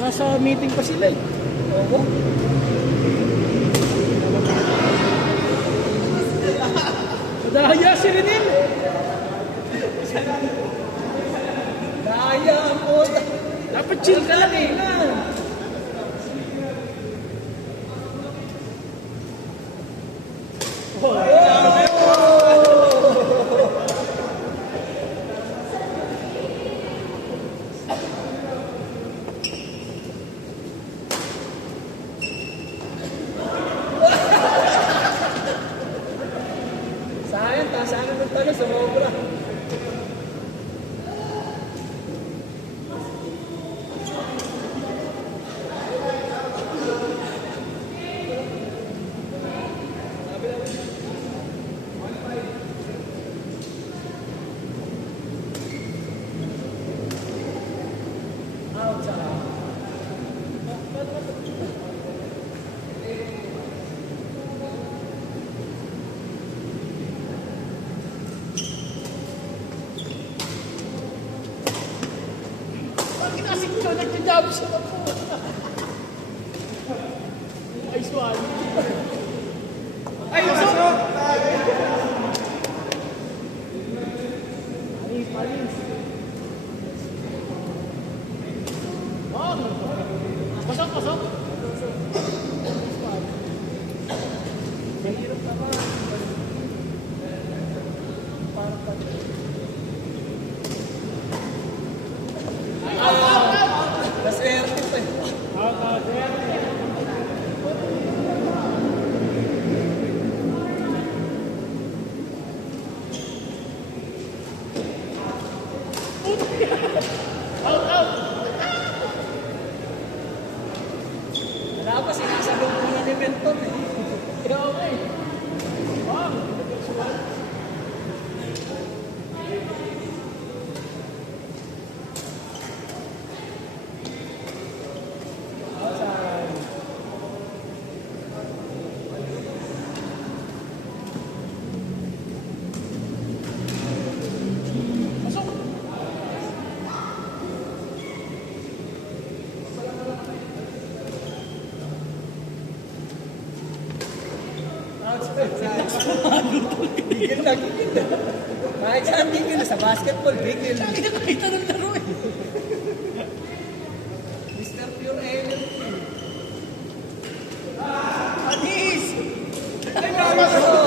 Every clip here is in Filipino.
Nasa meeting pa sila eh. Oo. Madaya si Renil. Daya po. Dapat chill ka lang eh. Sana ng talo sa obra. Kinasik ko, nagkajab siya na po. Ay, swali. Ay, pasok! Palis. Oh, pasok, pasok. Mahirap naman. Parang pati. Dapat sinasagot mo nga ni Benton eh. Kaya okay. Wow! Gigil na, gigil na. Kahit saan gigil na, sa basketball, gigil. Hindi na makita ng laro eh. Mr. Pure Energy. Anis! Ay, malas ko!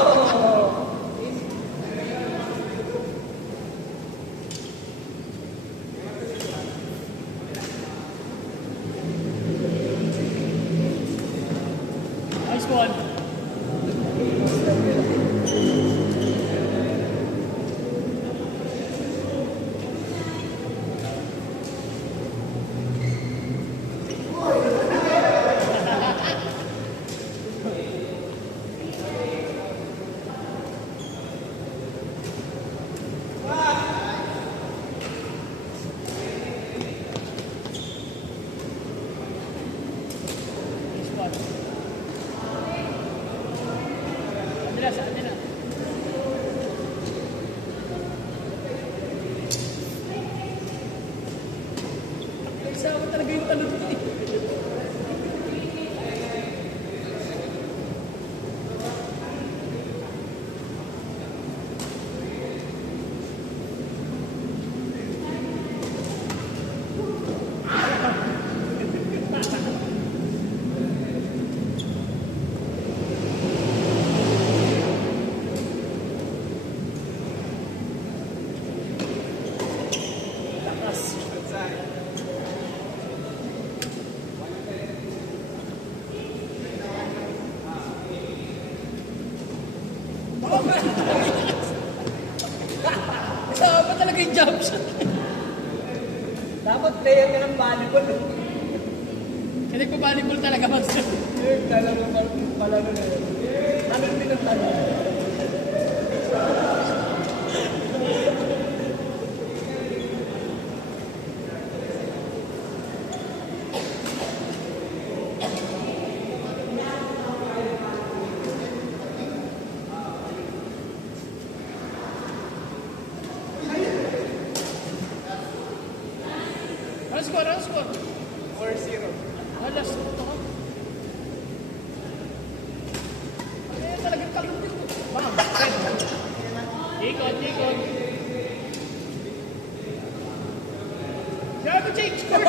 Nice one. Sa kanila. Isama talaga yung talon ko eh. Sama talaga yung jump shot. Dapat player ka ng volleyball. Kasi kung volleyball talaga master. Talagang palaro na yun. Anong pinagtanong? score? Ano score? 4-0. Alas, ito ka. Eh, talagang talong dito. Bam! Ikot, ikot. Gago, change score!